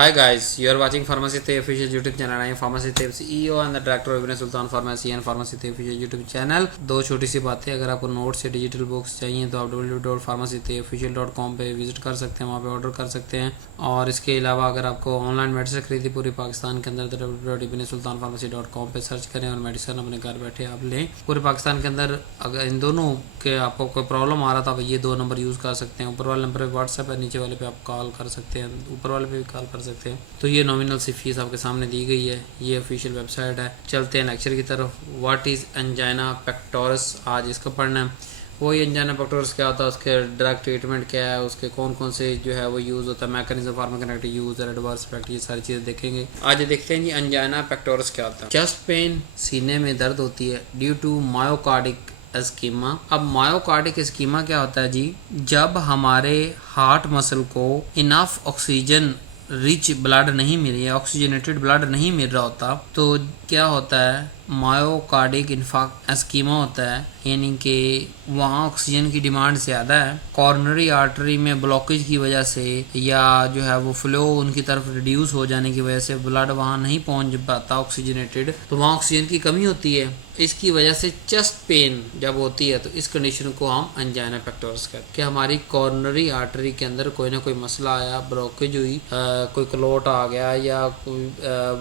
Hi guys, you are watching Pharmacy Tech official YouTube channel. I am Pharmacy Tech CEO and the director of Ibn Sultan Pharmacy and Pharmacy Tech official YouTube channel. दो छोटी सी बातें, अगर आपको notes या digital books चाहिए तो आप www.pharmacytechofficial.com पे विजिट कर सकते हैं, वहाँ पे ऑर्डर कर सकते हैं। और इसके अलावा अगर आपको ऑनलाइन मेडिसिन खरीदी पूरे पाकिस्तान के अंदर तो www.ibnsultanpharmacy.com पे सर्च करें और मेडिसिन अपने घर बैठे आप लें। पूरे पाकिस्तान के अंदर अगर इन दोनों के आपको कोई प्रॉब्लम आ रहा था, आप ये दो नंबर यूज़ कर सकते हैं। ऊपर वाले नंबर पे व्हाट्सएप है, नीचे वाले पे आप कॉल कर सकते हैं, ऊपर वाले पे भी कॉल कर सकते हैं। तो ये नॉमिनल सी फीस आपके सामने दी गई है, ये ऑफिशियल वेबसाइट है। चलते हैं लेक्चर की तरफ। व्हाट इज़ एंजाइना पेक्टोरस, आज इसको पढ़ना है। वही एंजाइना पेक्टोरस क्या होता है, उसके ड्रग ट्रीटमेंट क्या है, उसके कौन कौन से जो है वो यूज़ होता है, मैकेनिज्म फार्माकोकाइनेटिक यूज़ और एडवर्स इफेक्ट, ये सारी चीज़ें देखेंगे। आज देखते हैं जी एंजाइना पेक्टोरस क्या होता है। चेस्ट पेन, सीने में दर्द होती है ड्यू टू मायोकार्डिक एस्कीमा। अब मायोकार्डिक एस्कीमा क्या होता है जी, जब हमारे हार्ट मसल को इनफ ऑक्सीजन रिच ब्लड नहीं मिल रही है, ऑक्सीजनेटेड ब्लड नहीं मिल रहा होता, तो क्या होता है मायोकार्डिक इन्फार्क्ट एस्कीमा होता है, यानी कि वहाँ ऑक्सीजन की डिमांड ज़्यादा है। कॉर्नरी आर्टरी में ब्लॉकेज की वजह से या जो है वो फ्लो उनकी तरफ रिड्यूस हो जाने की वजह से ब्लड वहाँ नहीं पहुँच पाता ऑक्सीजनेटेड, तो वहाँ ऑक्सीजन की कमी होती है। इसकी वजह से चेस्ट पेन जब होती है तो इस कंडीशन को हम एंजाइना पेक्टोरस कहते हैं कि हमारी कॉर्नरी आर्टरी के अंदर कोई ना कोई मसला आया, ब्लॉकेज हुई, कोई क्लोट आ गया या कोई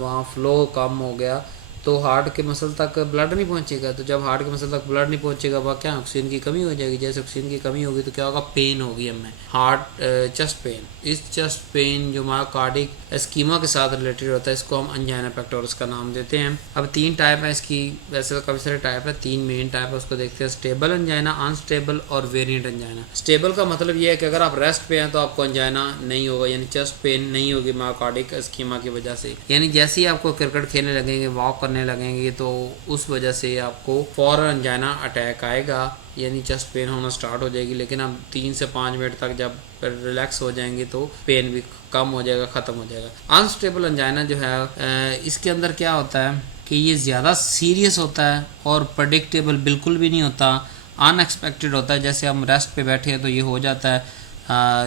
वहाँ फ्लो कम हो गया, तो हार्ट के मसल तक ब्लड नहीं पहुंचेगा। तो जब हार्ट के मसल तक ब्लड नहीं पहुंचेगा वह क्या ऑक्सीजन की कमी हो जाएगी। जैसे ऑक्सीजन की कमी होगी तो क्या होगा, पेन होगी हमें, हार्ट चेस्ट पेन। इस चेस्ट पेन जो मायोकार्डिक एस्कीमा के साथ रिलेटेड होता है, इसको हम एंजाइना पेक्टोरस का नाम देते हैं। अब तीन टाइप है इसकी, वैसे तो काफ़ी सारे टाइप है, तीन मेन टाइप है, उसको देखते हैं। स्टेबल एंजाइना, अनस्टेबल और वेरिएंट एंजाइना। स्टेबल का मतलब ये है कि अगर आप रेस्ट पे हैं तो आपको एंजाइना नहीं होगा, यानी चेस्ट पेन नहीं होगी मायोकार्डिक एस्कीमा की वजह से। यानी जैसे ही आपको क्रिकेट खेलने लगेंगे, वॉक करने लगेंगे, तो उस वजह से आपको फौरन एंजाइना अटैक आएगा, यानी चेस्ट पेन होना स्टार्ट हो जाएगी। लेकिन अब 3 से 5 मिनट तक जब रिलैक्स हो जाएंगे तो पेन भी कम हो जाएगा, ख़त्म हो जाएगा। अनस्टेबल एंजाइना जो है इसके अंदर क्या होता है कि ये ज़्यादा सीरियस होता है और प्रेडिक्टेबल बिल्कुल भी नहीं होता, अनएक्सपेक्टेड होता है। जैसे हम रेस्ट पे बैठे हैं तो ये हो जाता है।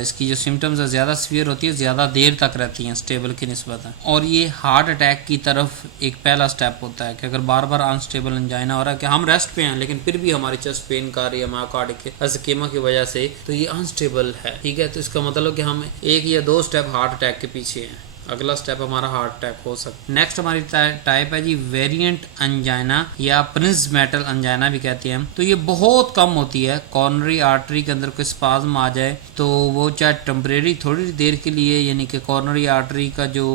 इसकी जो सिम्टम्स है ज़्यादा सीवियर होती है, ज़्यादा देर तक रहती हैं स्टेबल की निस्बत है। और ये हार्ट अटैक की तरफ एक पहला स्टेप होता है कि अगर बार बार अनस्टेबल एंजाइना हो रहा है कि हम रेस्ट पे हैं लेकिन फिर भी हमारी चेस्ट पेन कर रही है मायोकार्डिक एस्कीमा की वजह से, तो ये अनस्टेबल है, ठीक है। तो इसका मतलब कि हम एक या दो स्टेप हार्ट अटैक के पीछे हैं, अगला स्टेप हमारा हार्ट अटैक हो सकता है। नेक्स्ट हमारी टाइप है जी वेरिएंट एंजाइना या प्रिंजमेटल एंजाइना भी कहते हैं। तो ये बहुत कम होती है। कॉर्नरी आर्टरी के अंदर कोई स्पाज्म आ जाए तो वो चाहे टेम्परेरी थोड़ी देर के लिए, यानी कि कॉर्नरी आर्टरी का जो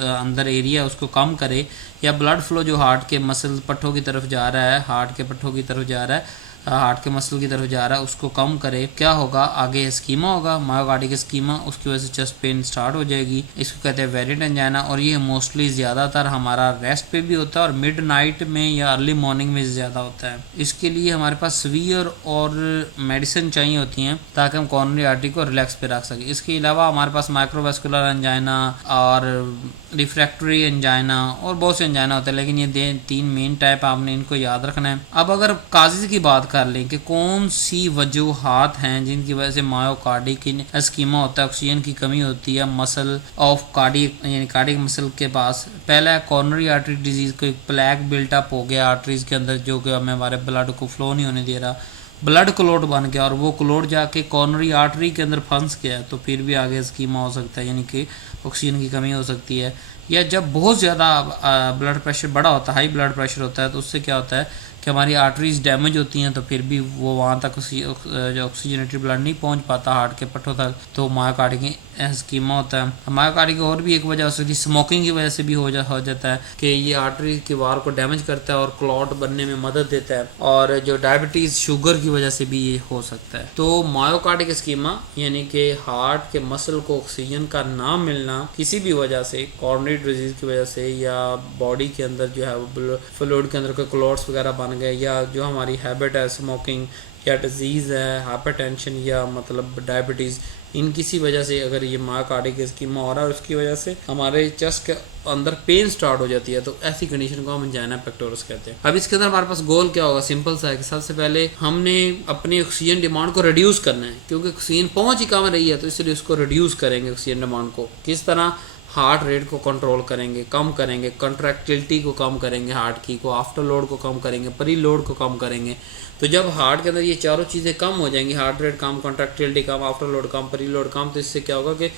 अंदर एरिया है उसको कम करे, या ब्लड फ्लो जो हार्ट के मसल पट्टों की तरफ जा रहा है, हार्ट के पट्टों की तरफ जा रहा है, हार्ट के मसल की तरफ जा रहा है, उसको कम करे। क्या होगा, आगे एस्कीमा होगा, मायोकार्डिक एस्कीमा, उसकी वजह से चेस्ट पेन स्टार्ट हो जाएगी। इसको कहते हैं वेरिएंट एंजाइना। और ये मोस्टली ज़्यादातर हमारा रेस्ट पे भी होता है और मिड नाइट में या अर्ली मॉर्निंग में ज़्यादा होता है। इसके लिए हमारे पास सीवियर और मेडिसिन चाहिए होती हैं ताकि हम कॉर्नरी आर्टरी को रिलैक्स पे रख सकें। इसके अलावा हमारे पास माइक्रोवेस्कुलर एंजाइना और रिफ्रैक्टरी एंजाइना और बहुत से एंजाइना होते हैं, लेकिन ये तीन मेन टाइप आपने इनको याद रखना है। अब अगर काजिज की बात कर लें कि कौन सी वजूहात हैं जिनकी वजह से मायोकार्डिक एस्कीमा होता है, ऑक्सीजन की कमी होती है मसल ऑफ कार्डिक, यानी कार्डिक मसल के पास। पहला है कॉर्नरी आर्टरी डिजीज, कोई प्लैक बिल्टअप हो गया आर्टरीज के अंदर जो कि हमें हमारे ब्लड को फ्लो नहीं होने दे रहा, ब्लड क्लोट बन गया और वो क्लोट जाके कॉर्नरी आर्टरी के अंदर फंस गया, तो फिर भी आगे एस्कीमा हो सकता है, यानी कि ऑक्सीजन की कमी हो सकती है। या जब बहुत ज़्यादा ब्लड प्रेशर बड़ा होता है, हाई ब्लड प्रेशर होता है, तो उससे क्या होता है कि हमारी आर्टरीज डैमेज होती हैं, तो फिर भी वो वहाँ तक जो ऑक्सीजनेटेड ब्लड नहीं पहुँच पाता हार्ट के पट्टों तक, तो मायोकार्डिक एस्कीमा होता है। मायोकार्डिक और भी एक वजह हो सकती है, स्मोकिंग की वजह से भी हो जाता है कि ये आर्टरी के वार को डैमेज करता है और क्लॉट बनने में मदद देता है। और जो डायबिटीज़, शुगर की वजह से भी ये हो सकता है। तो मायोकार्डिक एस्कीमा यानी कि हार्ट के मसल को ऑक्सीजन का ना मिलना किसी भी वजह से, कॉर्नरी डिजीज की वजह से, या बॉडी के अंदर जो है वो फ्लूइड के अंदर कोई क्लॉट्स वगैरह बन गए, या जो हमारी हैबिट है स्मोकिंग, या डिजीज़ है हाइपरटेंशन, या मतलब डायबिटीज़, इन किसी वजह से अगर ये मायोकार्डिक एस्कीमा हो रहा है, उसकी वजह से हमारे चेस्ट के अंदर पेन स्टार्ट हो जाती है, तो ऐसी कंडीशन को हम एंजाइना पेक्टोरस कहते हैं। अब इसके अंदर हमारे पास गोल क्या होगा, सिंपल सा है कि सबसे पहले हमने अपनी ऑक्सीजन डिमांड को रिड्यूस करना है, क्योंकि ऑक्सीजन पहुंच ही कम रही है, तो इसलिए उसको रिड्यूस करेंगे ऑक्सीजन डिमांड को। किस तरह, हार्ट रेट को कंट्रोल करेंगे, कम करेंगे, कंट्रैक्टिलिटी को कम करेंगे, हार्ट की को आफ्टर लोड को कम करेंगे, प्री लोड को कम करेंगे। तो जब हार्ट के अंदर ये चारों चीज़ें कम हो जाएंगी, हार्ट रेट कम, कंट्रैक्टिलिटी कम, आफ्टर लोड कम, प्री लोड कम, तो इससे क्या होगा कि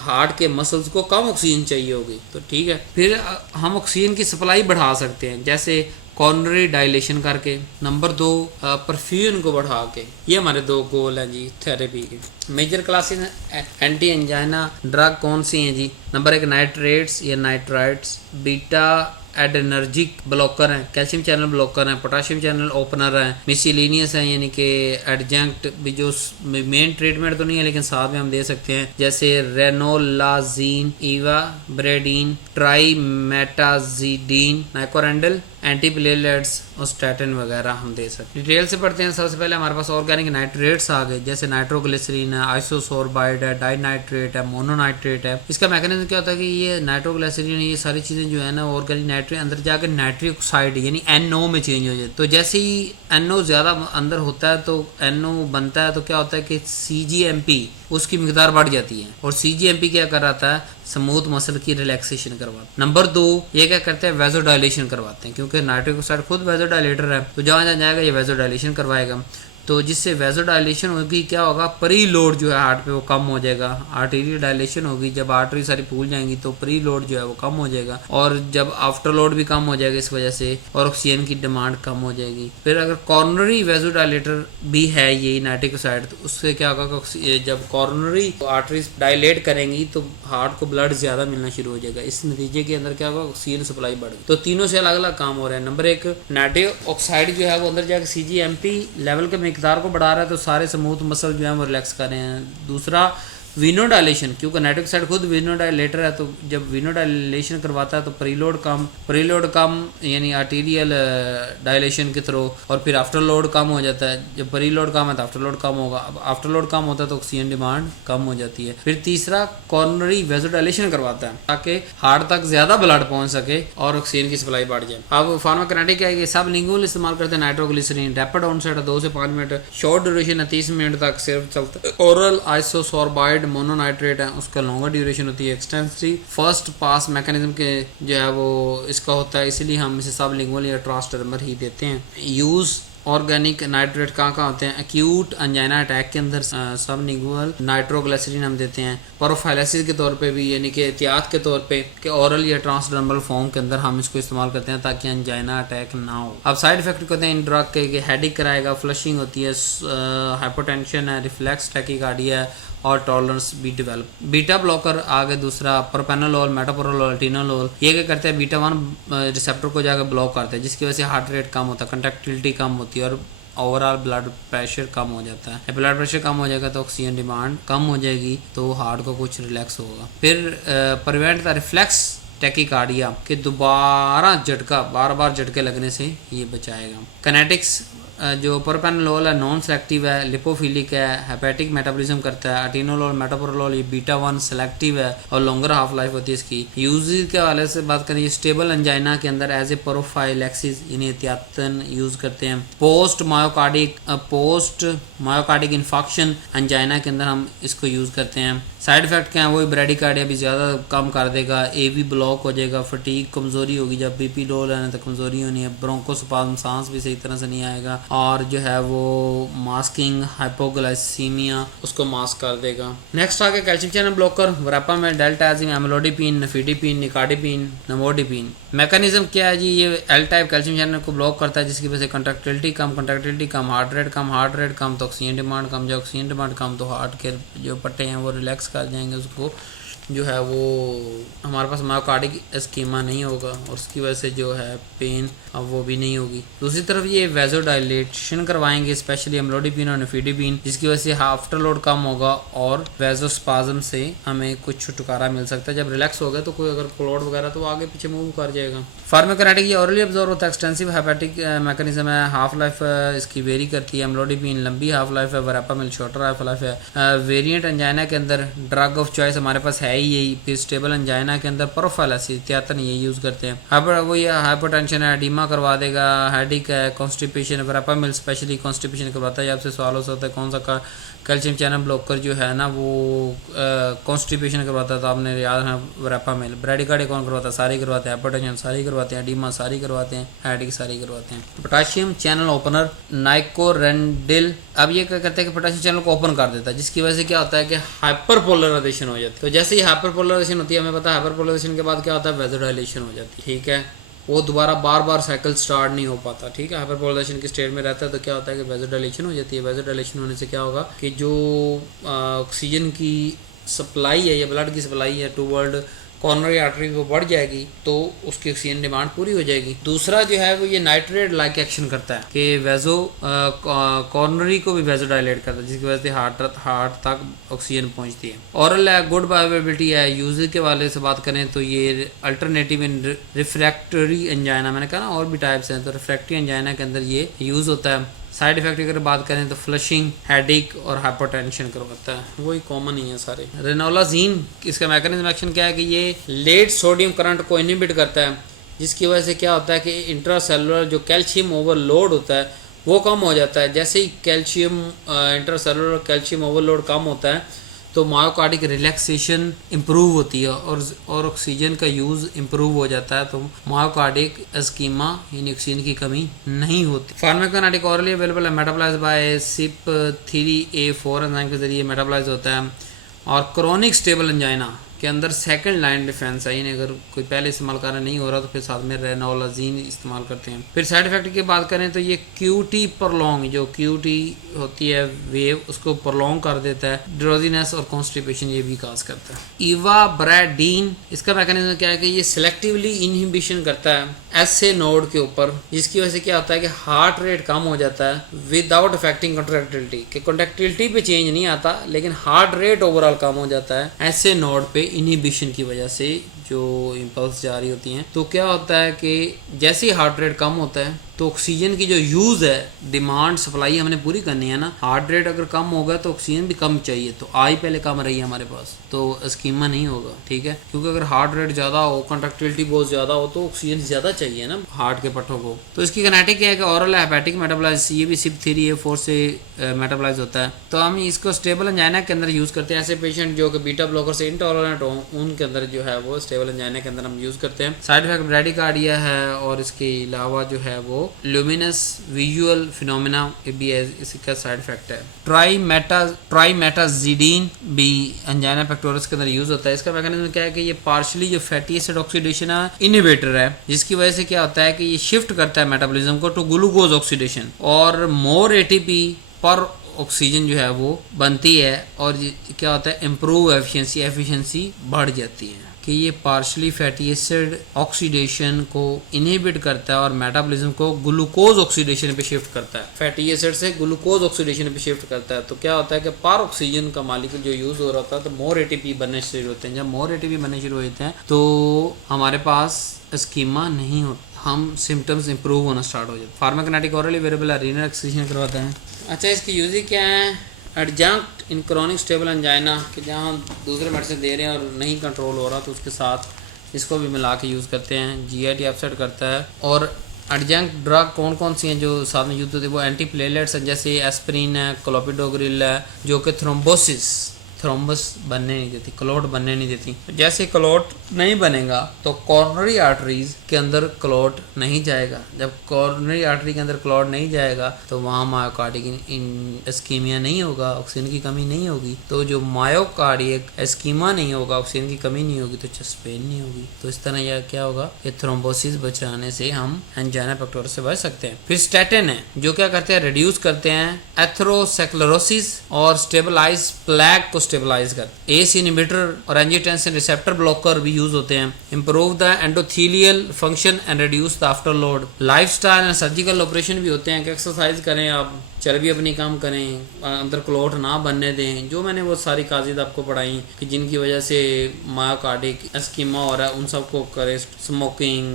हार्ट के मसल्स को कम ऑक्सीजन चाहिए होगी। तो ठीक है, फिर हम ऑक्सीजन की सप्लाई बढ़ा सकते हैं, जैसे कॉर्नरी डायलेशन करके। नंबर 2, परफ्यूजन को बढ़ा के। ये हमारे 2 गोल हैं जी थेरेपी के। Major classes anti angina drug कौन सी हैं जी? नंबर 1 नाइट्रेट्स या नाइट्राइट्स, बीटा एडर्जिक ब्लॉकर हैं, कैल्शियम चैनल ब्लॉकर हैं, पोटाशियम चैनल ओपनर हैं, मिसलिनियस हैं यानी कि एडजंक्ट भी, जो मेन ट्रीटमेंट तो नहीं है लेकिन साथ में हम दे सकते हैं, जैसे रेनोलाजीन, इवाब्रेडीन, ट्राइमेटाजिडीन, नाइकोरेंडल, एंटीप्लेटलेट्स और स्टैटिन वगैरह हम दे सकते हैं। डिटेल से पढ़ते हैं। सबसे पहले हमारे पास ऑर्गेनिक नाइट्रेट्स आ गए, जैसे नाइट्रोग्लिसरीन है, आइसोसोर्बाइड है, डाइनाइट्रेट है, मोनोनाइट्रेट है। इसका मैकेनिज्म क्या होता है कि ये नाइट्रोग्लिसरीन, ये सारी चीज़ें जो है ना ऑर्गेनिक नाइट्रेट अंदर जाकर नाइट्रिक ऑक्साइड यानी NO में चेंज हो जाए। तो जैसे ही NO ज़्यादा अंदर होता है तो NO बनता है, तो क्या होता है कि CGMP उसकी मिकदार बढ़ जाती है, और CGMP क्या कराता है? स्मूथ मसल की रिलैक्सेशन करवाता है। नंबर 2, ये क्या करते हैं? वेजोडाइलेशन करवाते हैं, क्योंकि नाइट्रिक ऑक्साइड खुद वेजोडाइलेटर है, तो जहाँ जहाँ जाएगा ये वेजोडाइलेशन करवाएगा। तो जिससे वेजोडाइलेशन होगी, क्या होगा? प्री लोड जो है हार्ट पे वो कम हो जाएगा। आर्टेरियल डायलेशन होगी, जब आर्टरी सारी फूल जाएंगी तो प्री लोड जो है वो कम हो जाएगा, और जब आफ्टर लोड भी कम हो जाएगा इस वजह से, और ऑक्सीजन की डिमांड कम हो जाएगी। फिर अगर कॉर्नरी वेजोडाइलेटर भी है ये नाइट्रिक ऑक्साइड, तो उससे क्या होगा? जब कॉर्नरी आर्टरीज डायलेट करेंगी तो हार्ट को ब्लड ज्यादा मिलना शुरू हो जाएगा। इस नतीजे के अंदर क्या होगा? ऑक्सीजन सप्लाई बढ़ गई। तो तीनों से अलग अलग काम हो रहे हैं। नंबर 1, नाइट्रिक ऑक्साइड जो है वो अंदर जाकर CGMP लेवल के मिकदार को बढ़ा रहा है, तो सारे स्मूथ मसल जो है वो रिलैक्स कर रहे हैं। दूसरा, विनोडाइलेशन, क्योंकि नाइट्रिक ऑक्साइड खुद विनोडाइलेटर है, तो जब विनोडाइलेशन करवाता है तो प्रीलोड कम यानी आर्टीरियल डायलेशन के थ्रू, और फिर आफ्टर लोड कम हो जाता है। जब प्रीलोड कम है तो आफ्टर लोड कम होगा, अब आफ्टर लोड कम होता है तो ऑक्सीजन डिमांड कम हो जाती है। फिर तीसरा, कॉर्नरी वेजोडाइलेशन करवाता है ताकि हार्ट तक ज्यादा ब्लड पहुंच सके और ऑक्सीजन की सप्लाई बढ़ जाए। अब फार्माकोकाइनेटिक क्या है? सब लिंगुअल इस्तेमाल करते हैं नाइट्रोग्लिसरीन। रैपिड ऑनसेट है 2 से 5 मिनट, शॉर्ट ड्यूरेशन है 30 मिनट तक सिर्फ चलता है। ओरल आइसोसोर्बाइड मोनोनाइट्रेट है, उसका लॉन्गर ड्यूरेशन होती है। एक्सटेंसिव फर्स्ट पास मैकेनिज्म के जो है वो इसका होता है, इसलिए हम इसे सब लिंगुअल या ट्रांसडर्मल ही देते हैं। यूज ऑर्गेनिक नाइट्रेट कहाँ होते हैं? एक्यूट अंजाइना अटैक के अंदर सब लिंगुअल नाइट्रोग्लिसरीन हम देते हैं। प्रोफाइलेसिस के तौर पे भी, यानी कि एहतियात के तौर पे कि ओरल या ट्रांसडर्मल फॉर्म के अंदर हम इसको इस्तेमाल करते हैं ताकि अंजाइना अटैक ना हो। अब साइड इफेक्ट कहते हैं इन ड्रग के, हेडेक कराएगा, फ्लशिंग होती है, हाइपोटेंशन है, रिफ्लेक्स टैकीकार्डिया है, और टॉलरेंस भी डेवलप। बीटा ब्लॉकर आगे दूसरा, प्रोपेनोलोल, मेटाप्रोलोल, टिनोलोल, ये क्या करते हैं? बीटा 1 रिसेप्टर को जाकर ब्लॉक करते हैं, जिसकी वजह से हार्ट रेट कम होता है, कंट्रैक्टिलिटी कम होती है, और ओवरऑल ब्लड प्रेशर कम हो जाता है। ब्लड प्रेशर कम हो जाएगा तो ऑक्सीजन डिमांड कम हो जाएगी, तो हार्ट को कुछ रिलैक्स होगा। फिर प्रिवेंट द रिफ्लेक्स टैकीकार्डिया, कि दोबारा झटका, बार बार झटके लगने से ये बचाएगा। कनेटिक्स, जो प्रोपेनोलोल है नॉन सेलेक्टिव है, लिपोफिलिक है, हेपेटिक मेटाबॉलिज्म करता है। अटीनोलोल, मेटाप्रोलोल, ये बीटा 1 सेलेक्टिव है और लॉन्गर हाफ लाइफ होती है इसकी। यूज के हवाले से बात करें, स्टेबल अंजाइना के अंदर एज ए प्रोफाइलैक्सिस इन्हें एहतियातन यूज करते हैं। पोस्ट मायोकार्डिक इन्फेक्शन अंजाइना के अंदर हम इसको यूज करते हैं। साइड इफेक्ट क्या है? वही ब्रेडिकार्डिया भी ज़्यादा कम कर देगा, AV ब्लॉक हो जाएगा, फटीक कमज़ोरी होगी, जब BP लो लेना तो कमज़ोरी होनी है, ब्रोंकोस्पाज्म सांस भी सही तरह से नहीं आएगा, और जो है वो मास्किंग, हाइपोग्लाइसीमिया उसको मास्क कर देगा। नेक्स्ट आगे कैल्शियम चैनल ब्लॉकर, वरापा में डेल्टाजिम, एमलोडिपिन, नफीडिपिन, निकाडिपिन, नमोडिपिन। मैकेनिज्म क्या है जी? ये L टाइप कैल्शियम चैनल को ब्लॉक करता है, जिसकी वजह से कंट्रैक्टिलिटी कम, हार्ट रेट कम तो ऑक्सीजन डिमांड कम, जब ऑक्सीजन डिमांड कम तो हार्ट के जो पट्टे हैं वो रिलैक्स कर जाएंगे, उसको जो है वो हमारे पास मायोकार्डिक स्कीमा नहीं होगा, और उसकी वजह से जो है पेन अब वो भी नहीं होगी। दूसरी तरफ ये वेजोडाइलेशन करवाएंगे, स्पेशली एमलोडिपिन और नफीडिपिन, जिसकी वजह से आफ्टर लोड कम होगा और वेजोस्पाज्म से हमें कुछ छुटकारा मिल सकता है। जब रिलैक्स हो गया तो कोई अगर क्लॉट वगैरह तो आगे पीछे मूव कर जाएगा। फार्माकोकाइनेटिक, ये ऑरली अब्जॉर्ब होता है, एक्सटेंसिव हेपेटिक मैकेनिज्म है, हाफ लाइफ इसकी वेरी करती है। एमलोडिपिन लंबी हाफ लाइफ है, वरापामिल शॉर्टर हाफ लाइफ है। वेरिएंट अंजाइना के अंदर ड्रग ऑफ चॉइस हमारे पास है है ही यही। फिर स्टेबल एंजाइना के अंदर प्रोफाइलैसिस एहतियातन ये यूज़ करते हैं। वो ये हाइपरटेंशन है, एडिमा करवा देगा, हेडिक है, कॉन्स्टिपेशन, वेरापामिल स्पेशली कॉन्स्टिपेशन करवाता है। आपसे सवाल हो सकता है कौन सा कैल्शियम चैनल ब्लॉकर जो है ना वो कॉन्स्टिपेशन करवाता है, तो आपने याद है वेरापामिल। ब्रेडिकार्डिया कौन करवाता है? सारी करवाते हैं। हाइपरटेंशन सारी करवाते हैं, एडिमा सारी करवाते हैं, हेडिक सारी करवाते हैं। पोटाशियम चैनल ओपनर नाइकोरेंडिल, अब ये क्या करते हैं कि पोटाशियम चैनल को ओपन कर देता है, जिसकी वजह से क्या होता है कि हाइपरपोलराइजेशन हो जाती है। तो जैसे ही हाइपरपोलराइजेशन होती है, हमें पता है हाइपरपोलराइजेशन के बाद क्या होता है, वेज़ोडाइलेशन हो जाती है। ठीक है, वो दोबारा बार बार साइकिल स्टार्ट नहीं हो पाता। ठीक है, हाइपरपोलराइजेशन की स्टेट में रहता है, तो क्या होता है कि वेज़ोडाइलेशन हो जाती है। वेज़ोडाइलेशन होने से क्या होगा कि जो ऑक्सीजन की सप्लाई है या ब्लड की सप्लाई है टूवर्ड कॉर्नरी आर्टरी वो बढ़ जाएगी, तो उसकी ऑक्सीजन डिमांड पूरी हो जाएगी। दूसरा जो है वो ये नाइट्रेट लाइक एक्शन करता है कि वेजो कॉर्नरी को भी वेजो डायलेट करता है, जिसकी वजह से हार्ट तक ऑक्सीजन पहुंचती है। ऑरल है, गुड बायोअवेलेबिलिटी है। यूज के वाले से बात करें तो ये अल्टरनेटिव इन रिफ्रैक्टरी एंजाइना, मैंने कहा ना और भी टाइप्स हैं, तो रिफ्रैक्टरी एंजाइना के अंदर ये यूज होता है। साइड इफेक्ट की अगर बात करें तो फ्लशिंग, हेडिक और हाइपरटेंशन करवाता है, वही कॉमन ही है सारे। रेनोलाजीन, इसका मैकेनिज्म एक्शन क्या है कि ये लेट सोडियम करंट को इनहिबिट करता है, जिसकी वजह से क्या होता है कि इंट्रासेलुलर जो कैल्शियम ओवरलोड होता है वो कम हो जाता है। जैसे ही कैल्शियम इंट्रासेलुलर कैल्शियम ओवरलोड कम होता है तो मायोकार्डिक रिलैक्सेशन इम्प्रूव होती है और ऑक्सीजन का यूज़ इम्प्रूव हो जाता है, तो मायोकार्डिक इस्कीमा यानी ऑक्सीजन की कमी नहीं होती। फार्माकोकाइनेटिक ऑरली अवेलेबल है, मेटाबोलाइज बाय CYP3A4 एंजाइम के जरिए मेटाबोलाइज होता है। और क्रोनिक स्टेबल एंजाइना के अंदर सेकंड लाइन डिफेंस है, यानी अगर कोई पहले इस्तेमाल कर नहीं हो रहा तो फिर साथ में रेनोलाजीन इस्तेमाल करते हैं। फिर साइड इफेक्ट की बात करें तो ये QT प्रॉन्ग, जो QT होती है वेव, उसको प्रॉन्ग कर देता है। ड्रोजीनेस और कॉन्स्टिपेशन ये भी काज करता है। इवाब्रेडीन, इसका मैकेनिज्म क्या है कि ये सिलेक्टिवली इनहिबिशन करता है SA नोड के ऊपर, जिसकी वजह से क्या होता है कि हार्ट रेट कम हो जाता है विदाउट अफेक्टिंग कॉन्ट्रैक्टिलिटी। कि कॉन्ट्रैक्टिलिटी पे चेंज नहीं आता लेकिन हार्ट रेट ओवरऑल कम हो जाता है SA नोड पे इनहिबिशन की वजह से जो इंपल्स जारी होती हैं। तो क्या होता है कि जैसे ही हार्ट रेट कम होता है तो ऑक्सीजन की जो यूज़ है, डिमांड सप्लाई हमने पूरी करनी है ना। हार्ट रेट अगर कम होगा तो ऑक्सीजन भी कम चाहिए, तो आई पहले कम रही है हमारे पास, तो इस्कीमा नहीं होगा। ठीक है, क्योंकि अगर हार्ट रेट ज़्यादा हो, कंट्रैक्टिलिटी बहुत ज़्यादा हो, तो ऑक्सीजन ज़्यादा चाहिए ना हार्ट के पट्टों को। तो इसकी किनेटिक क्या है कि ऑरल हेपेटिक मेटाबोलाइज, ये भी CYP3A4 से मेटाबोलाइज होता है। तो हम इसको स्टेबल एंजाइना के अंदर यूज़ करते हैं। ऐसे पेशेंट जो कि बीटा ब्लॉकर से इंटॉलरेंट हो, उनके अंदर जो है वो स्टेबल एंजाइना के अंदर हम यूज़ करते हैं। साइड इफेक्ट ब्रेडिकार्डिया है, और इसके अलावा जो है वो ल्यूमिनस विजुअल फिनोमेना भी इसका साइड इफेक्ट है। ट्राइमेटाजिडीन भी एंजाइना पेक्टोरस के अंदर यूज होता है। इसका मैकेनिज्म क्या है कि ये पार्शियली जो फैटी एसिड ऑक्सीडेशन है इनहिबिटर है, जिसकी वजह से क्या होता है कि ये शिफ्ट करता है मेटाबॉलिज्म को टू ग्लूकोज ऑक्सीडेशन, और मोर ATP पर ऑक्सीजन जो है वो बनती है, और क्या होता है इम्प्रूव एफिशिएंसी बढ़ जाती है। कि ये पार्शली फैटी एसिड ऑक्सीडेशन को इनहिबिट करता है और मेटाबॉलिज्म को ग्लूकोज ऑक्सीडेशन पे शिफ्ट करता है। फैटी एसिड से ग्लूकोज ऑक्सीडेशन पे शिफ्ट करता है। तो क्या होता है कि पर ऑक्सीजन का मालिक्यूल जो यूज हो रहा था तो मोर ATP बनने शुरू होते हैं। जब मोर ATP बनने शुरू होते हैं तो हमारे पास इस्कीमा नहीं होता, हम सिम्टम्स इंप्रूव होना स्टार्ट हो जाते हैं। फार्माकोकाइनेटिक ऑरली अवेलेबल है, रीनल एक्सक्रीशन करवाते हैं। अच्छा, इसकी यूज क्या है? एडजंक्ट इन क्रॉनिक स्टेबल एंजाइना, कि जहाँ दूसरे मेडिसिन दे रहे हैं और नहीं कंट्रोल हो रहा तो उसके साथ इसको भी मिला के यूज़ करते हैं। GIT अपसेट करता है। और एडजंक्ट ड्रग कौन कौन सी हैं जो साथ में यूज होती है? वो एंटी प्लेटलेट्स हैं, जैसे एस्पिरिन है, क्लोपिडोग्रिल है, जो कि थ्रोम्बस बनने नहीं देती, क्लॉट बनने नहीं देती। जैसे क्लॉट नहीं बनेगा तो कॉर्नरी आर्टरीज के अंदर क्लॉट नहीं जाएगा। जब कॉर्नरी आर्टरी के अंदर क्लॉट नहीं जाएगा तो वहाँ मायोकार्डिक इस्कीमिया नहीं होगा, ऑक्सीजन की कमी नहीं होगी। तो जो मायोकार्डिक इस्कीमा नहीं होगा, ऑक्सीजन की कमी नहीं होगी, तो चेस्ट पेन नहीं होगी। तो इस तरह यह क्या होगा, ये थ्रोम्बोसिस बचाने से हम एंजाइना पेक्टोरस से बच सकते हैं। फिर स्टैटिन है, जो क्या करते हैं, रिड्यूस करते हैं एथेरोस्क्लेरोसिस और स्टेबलाइज प्लेग को स्टेबलाइज कर। ACE इनहिबिटर और एंजियोटेंसिन रिसेप्टर ब्लॉकर भी यूज होते हैं। Improve the endothelial function and reduce the afterload. Lifestyle and surgical operation भी होते हैं कि एक्सरसाइज करें, आप चर्बी अपनी कम करें, अंदर क्लॉट ना बनने दें। जो मैंने वो सारी काजिद आपको पढ़ाई कि जिनकी वजह से मायोकार्डिक इस्कीमा हो रहा है, उन सबको करें। स्मोकिंग,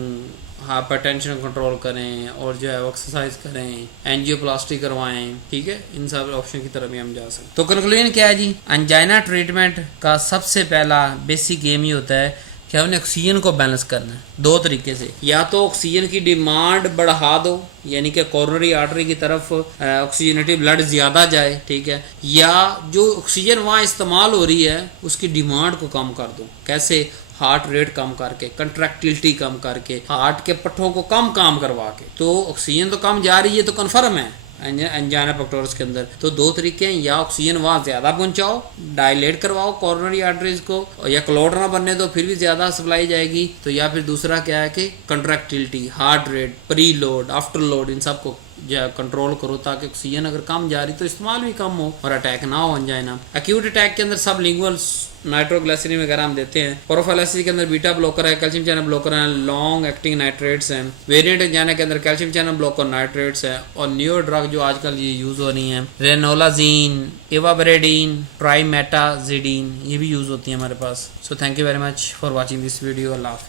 हाइपरटेंशन कंट्रोल करें और जो है एक्सरसाइज करें, एंजियोप्लास्टी करवाएं, ठीक है, इन सब ऑप्शन की तरफ भी हम जा सकते। तो कंक्लूजन क्या है जी, एंजाइना ट्रीटमेंट का सबसे पहला बेसिक एम ही होता है कि हमने ऑक्सीजन को बैलेंस करना है दो तरीके से। या तो ऑक्सीजन की डिमांड बढ़ा दो, यानी कि कोरोनरी आर्टरी की तरफ ऑक्सीजनेटिव ब्लड ज़्यादा जाए, ठीक है, या जो ऑक्सीजन वहाँ इस्तेमाल हो रही है उसकी डिमांड को कम कर दो। कैसे? हार्ट रेट कम करके, कंट्रैक्टिलिटी कम करके, हार्ट के पट्टों को कम काम करवा के। तो ऑक्सीजन तो कम जा रही है तो कन्फर्म है एंजाइना पेक्टोरस के अंदर। तो दो तरीके हैं, या ऑक्सीजन वहाँ ज़्यादा पहुंचाओ, डायलेट करवाओ कोरोनरी आर्टरीज को, या क्लॉट ना बनने दो फिर भी ज़्यादा सप्लाई जाएगी। तो या फिर दूसरा क्या है कि contractility, heart rate, pre load, after load, इन सब को कंट्रोल करो ताकि ऑक्सीजन अगर कम जा रही तो इस्तेमाल भी कम हो और अटैक ना हो एंजाइना। एक्यूट अटैक के अंदर सब लिंगुअल नाइट्रोग्लिसरीन वगैरह हम देते हैं। प्रोफाइलैसिस के अंदर बीटा ब्लॉकर है, कैल्शियम चैनल ब्लॉकर है, लॉन्ग एक्टिंग नाइट्रेट्स हैं। वेरिएंट एंजाइना के अंदर कैल्शियम चैनल ब्लॉकर नाइट्रेट्स है। और न्यू ड्रग जो आजकल ये यूज हो रही हैं, रेनोलाजीन, इवाबरेडीन, ट्राइमेटाजिडीन, ये भी यूज होती है हमारे पास। So thank you very much for watching this video. अल्लाह हाफिज़।